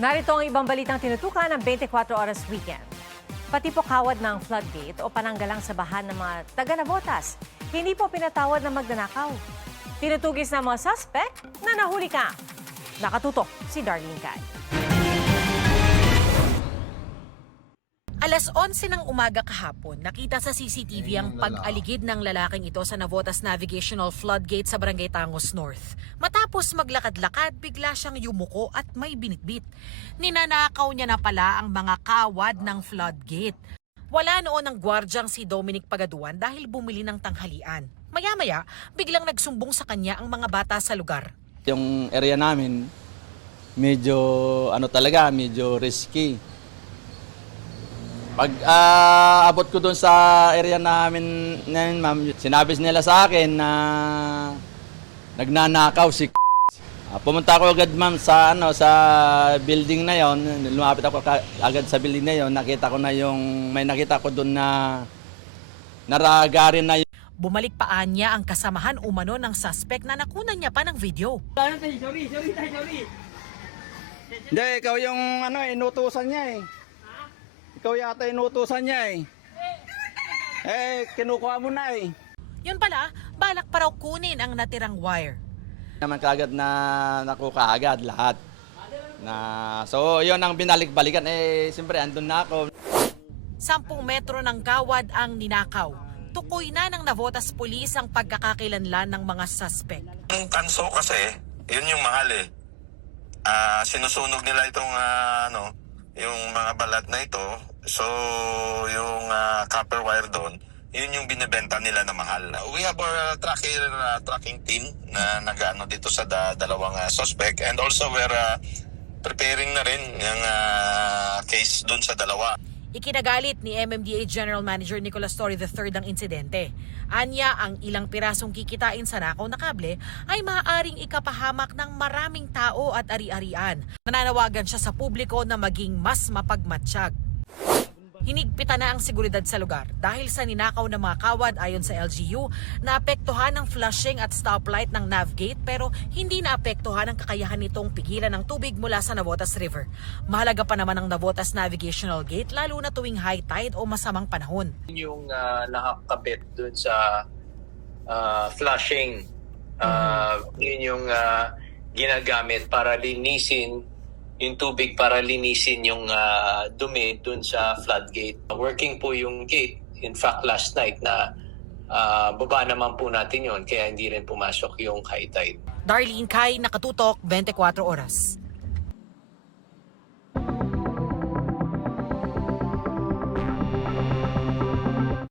Narito ang ibang balitang tinutukan ng 24 Oras Weekend. Pati po kawad ng floodgate o pananggalang sa bahan ng mga taga-Navotas, hindi po pinatawad na magnanakaw. Tinutugis ng mga suspect na nahuli ka. Nakatutok si Darlene Cay. Alas 11 ng umaga kahapon, nakita sa CCTV ang pag-aligid ng lalaking ito sa Navotas Navigational Floodgate sa Barangay Tangos North. Matapos maglakad-lakad, bigla siyang yumuko at may binitbit. Ninanakaw niya na pala ang mga kawad ng floodgate. Wala noon ang gwardyang si Dominic Pagaduan dahil bumili ng tanghalian. Maya-maya, biglang nagsumbong sa kanya ang mga bata sa lugar. Yung area namin, medyo medyo risky. Pag abot ko doon sa area namin, ma'am, sinabi nila sa akin na nagnanakaw si pumunta ako agad, ma'am, sa building na yon. Lumapit ako agad sa building na yon. Nakita ko na may nakita ko doon na naragarin na yung... Bumalik pa niya ang kasamahan umano ng suspect na nakunan niya pa ng video. Hindi, ikaw yung inutusan niya eh. Ikaw yata inutusan niya eh. Kinukuha mo na eh. Yun pala, balak pa raw kunin ang natirang wire. Naman kaagad na nakuha agad lahat. So yun ang binalik-balikan siyempre andun na ako. 10 metro ng kawad ang ninakaw. Tukoy na ng Navotas Police ang pagkakakilanlan ng mga suspect. Yung kanso kasi, yun yung mahal eh. Sinusunog nila itong yung mga balat na ito. So yung copper wire doon, yun yung binibenta nila na mahal. We have our tracking team na nag-ano dito sa dalawang suspect, and also we're preparing na rin yung case doon sa dalawa. Ikinagalit ni MMDA General Manager Nicolas Torre III ang insidente. Anya, ang ilang pirasong kikitain sa nakaw na kable ay maaaring ikapahamak ng maraming tao at ari-arian. Nananawagan siya sa publiko na maging mas mapagmatsyag. Hinigpitan na ang seguridad sa lugar dahil sa ninakaw ng mga kawad. Ayon sa LGU, naapektuhan ng flushing at stoplight ng Navgate pero hindi naapektuhan ang kakayahan nitong pigilan ng tubig mula sa Navotas River. Mahalaga pa naman ang Navotas Navigational Gate lalo na tuwing high tide o masamang panahon. Yung nakakabit dun sa flushing, yun yung ginagamit para linisin yung tubig, para linisin yung dumi dun sa floodgate. Working po yung gate. In fact, last night na baba naman po natin yun, kaya hindi rin pumasok yung high tide. Darlene Cay, Nakatutok, 24 Oras.